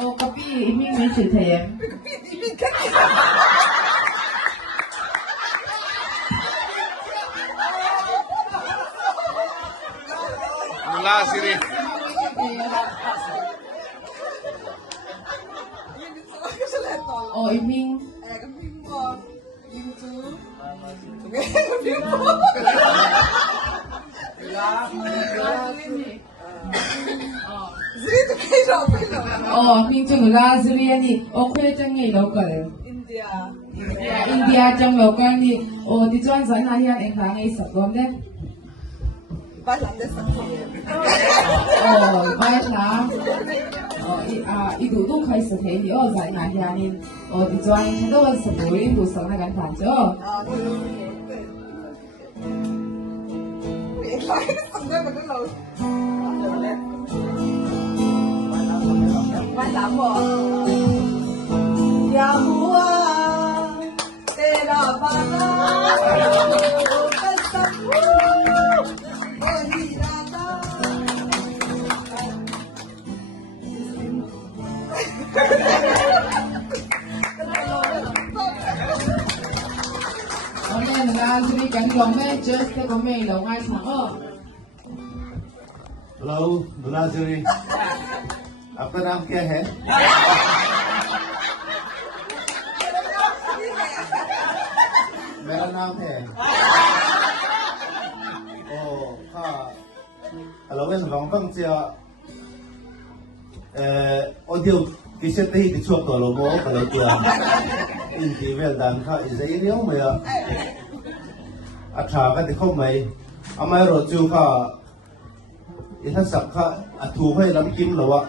哦，隔壁一面没水田。Mula Ziri. Oh,一面。Oh, minchung la Ziri ni, okay chẳng nghe đâu cả. India chẳng đâu cả ni, oh đi chọn giải này anh em hàng ấy sắp gom đấy. Bài làm để sắp gom. Oh, bài làm. Oh, ít đủ khai sắp thế thì oh giải này anh em, oh đi chọn cái đó sắp gối đủ sáng nay gan phản chứ. Bài làm bộ. Ya hua, tera bana, kasamu, ohirata. Hôm nay là Ziri cảnh lòng mẹ just cái có mẹ lâu ngay sáng ở. Hello, Thlanna Ziri. आपका नाम क्या है? मेरा नाम है hello wen vong fang chia audio kiset te hi chuak to lo mo ka le tia in ti vel dan kha i zai riau me a tha ka ti khom mai amai ro chu kha i tha sak kha a thu hai lam kim lo wa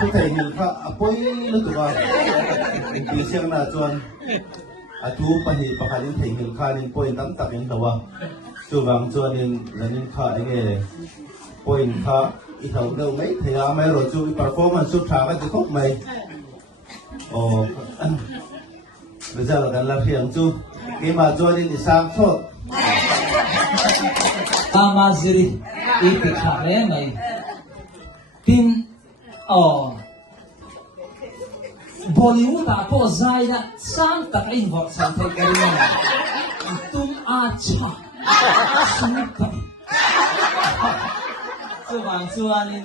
ku thei hin kha a poi lu tu wa in ti siang na chuan a thu pa hi pa kha in thei hin kha in poi tam tak in lo wa chu wang chuan in lanin kha enge point kha i thau đâu mấy thì mai rồi chu performance chu thả cái khúc mày bây giờ là cần làm phiền chu khi mà cho đi sang thôi Ziri itu khare mai tin Bollywood po zai da sang tak involve sang thai karina tum acha suka chuan chuanin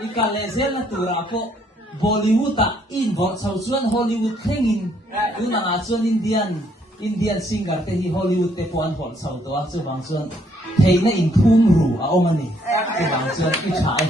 ikalezel na tura po Bollywood involve sau chuan Hollywood thengin tunanga chuan Indian singer te hi Hollywood te puan hol sau to chuan theina in thum ru a omani chuan i thai